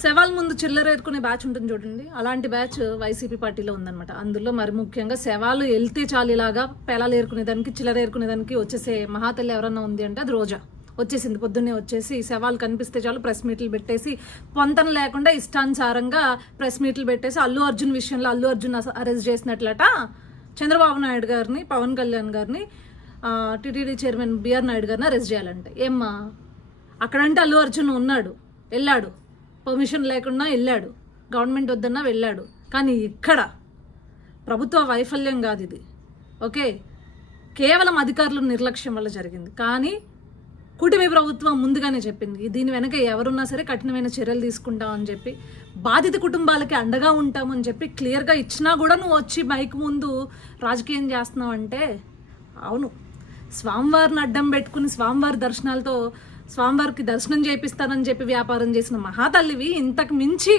శవాల ముందు చిల్లర ఏరుకునే బ్యాచ్ ఉంటుంది చూడండి, అలాంటి బ్యాచ్ వైసీపీ పార్టీలో ఉందన్నమాట. అందులో మరి ముఖ్యంగా శవాలు వెళ్తే చాలు ఇలాగా పేలాలు ఏరుకునేదానికి చిల్లర ఏరుకునేదానికి వచ్చేసే మహాతల్లి ఎవరన్నా ఉంది అంటే అది రోజా. వచ్చేసింది, పొద్దున్నే వచ్చేసి శవాలు కనిపిస్తే చాలు ప్రెస్ మీట్లు పెట్టేసి పొంతన లేకుండా ఇష్టానుసారంగా ప్రెస్ మీట్లు పెట్టేసి అల్లు అర్జున్ విషయంలో అల్లు అర్జున్ అరెస్ట్ చేసినట్లట చంద్రబాబు నాయుడు గారిని, పవన్ కళ్యాణ్ గారిని, టీటీడీ చైర్మన్ బిఆర్ నాయుడు గారిని అరెస్ట్ చేయాలంటే. ఏమ్మా అక్కడంటే అల్లు అర్జున్ ఉన్నాడు, వెళ్ళాడు, పర్మిషన్ లేకుండా వెళ్ళాడు, గవర్నమెంట్ వద్దన్నా వెళ్ళాడు. కానీ ఇక్కడ ప్రభుత్వ వైఫల్యం కాదు ఇది, ఓకే, కేవలం అధికారుల నిర్లక్ష్యం వల్ల జరిగింది. కానీ కూటమి ప్రభుత్వం ముందుగానే చెప్పింది దీని వెనక ఎవరున్నా సరే కఠినమైన చర్యలు తీసుకుంటామని చెప్పి, బాధిత కుటుంబాలకి అండగా ఉంటామని చెప్పి క్లియర్గా ఇచ్చినా కూడా నువ్వు వచ్చి మైక్ ముందు రాజకీయం చేస్తున్నావు అంటే, అవును, స్వామివారిని అడ్డం పెట్టుకుని స్వామివారి దర్శనాలతో స్వామివారికి దర్శనం చేపిస్తానని చెప్పి వ్యాపారం చేసిన మహాతల్లివి ఇంతకు మించి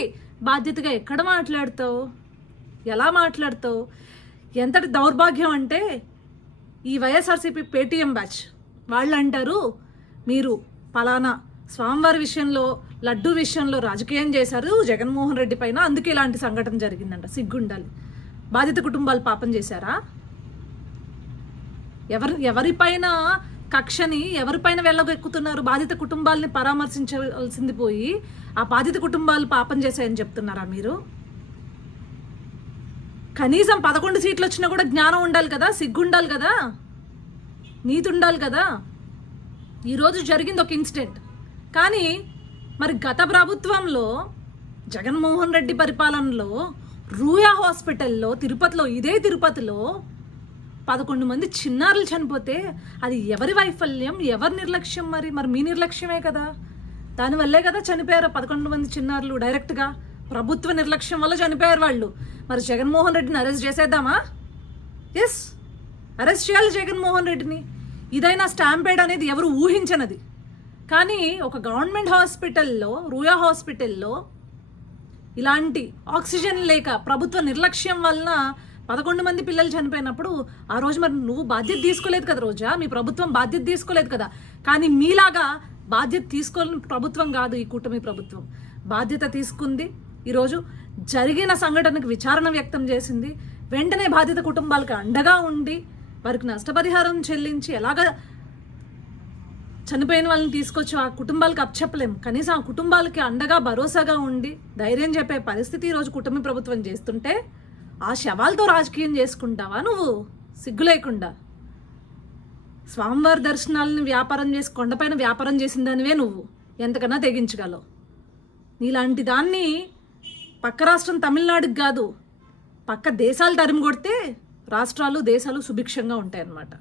బాధ్యతగా ఎక్కడ మాట్లాడతావు, ఎలా మాట్లాడతావు? ఎంతటి దౌర్భాగ్యం అంటే ఈ వైఎస్ఆర్సీపీ పేటీఎం బ్యాచ్ వాళ్ళు అంటారు మీరు పలానా స్వామివారి విషయంలో లడ్డు విషయంలో రాజకీయం చేశారు జగన్మోహన్ రెడ్డి పైన, అందుకే ఇలాంటి సంఘటన జరిగిందంట. సిగ్గుండాలి. బాధిత కుటుంబాలు పాపం చేశారా? ఎవరిపైన కక్షని ఎవరిపైన వెళ్ళగెక్కుతున్నారు? బాధిత కుటుంబాలని పరామర్శించాల్సింది పోయి ఆ బాధిత కుటుంబాలు పాపం చేశాయని చెప్తున్నారా మీరు? కనీసం 11 సీట్లు వచ్చినా కూడా జ్ఞానం ఉండాలి కదా, సిగ్గు ఉండాలి కదా, నీతి ఉండాలి కదా. ఈరోజు జరిగింది ఒక ఇన్సిడెంట్, కానీ మరి గత ప్రభుత్వంలో జగన్మోహన్ రెడ్డి పరిపాలనలో రూయా హాస్పిటల్లో తిరుపతిలో, ఇదే తిరుపతిలో 11 మంది చిన్నారులు చనిపోతే అది ఎవరి వైఫల్యం, ఎవరి నిర్లక్ష్యం? మరి మీ నిర్లక్ష్యమే కదా, దానివల్లే కదా చనిపోయారు 11 మంది చిన్నారులు. డైరెక్ట్గా ప్రభుత్వ నిర్లక్ష్యం వల్ల చనిపోయారు వాళ్ళు. మరి జగన్మోహన్ రెడ్డిని అరెస్ట్ చేసేద్దామా? ఎస్, అరెస్ట్ చేయాలి జగన్మోహన్ రెడ్డిని. ఇదైనా స్టాంపేడ్ అనేది ఎవరు ఊహించనది. కానీ ఒక గవర్నమెంట్ హాస్పిటల్లో, రూయా హాస్పిటల్లో ఇలాంటి ఆక్సిజన్ లేక ప్రభుత్వ నిర్లక్ష్యం వలన 11 మంది పిల్లలు చనిపోయినప్పుడు ఆ రోజు మరి నువ్వు బాధ్యత తీసుకోలేదు కదా రోజా, మీ ప్రభుత్వం బాధ్యత తీసుకోలేదు కదా. కానీ మీలాగా బాధ్యత తీసుకోని ప్రభుత్వం కాదు ఈ కూటమి ప్రభుత్వం. బాధ్యత తీసుకుంది, ఈరోజు జరిగిన సంఘటనకు విచారణ వ్యక్తం చేసింది, వెంటనే బాధిత కుటుంబాలకు అండగా ఉండి వారికి నష్టపరిహారం చెల్లించి ఎలాగ చనిపోయిన వాళ్ళని తీసుకొచ్చి ఆ కుటుంబాలకు అప్పచెప్పలేము, కనీసం ఆ కుటుంబాలకి అండగా భరోసాగా ఉండి ధైర్యం చెప్పే పరిస్థితి ఈరోజు కూటమి ప్రభుత్వం చేస్తుంటే ఆ శవాలతో రాజకీయం చేసుకుంటావా నువ్వు? సిగ్గు లేకుండా స్వామివారి దర్శనాలని వ్యాపారం చేసి కొండపైన వ్యాపారం చేసిన దానివే నువ్వు, ఎంతకన్నా తెగించగలవు. నీలాంటి దాన్ని పక్క రాష్ట్రం తమిళనాడుకి కాదు, పక్క దేశాలు తరిమి కొడితే రాష్ట్రాలు దేశాలు సుభిక్షంగా ఉంటాయన్నమాట.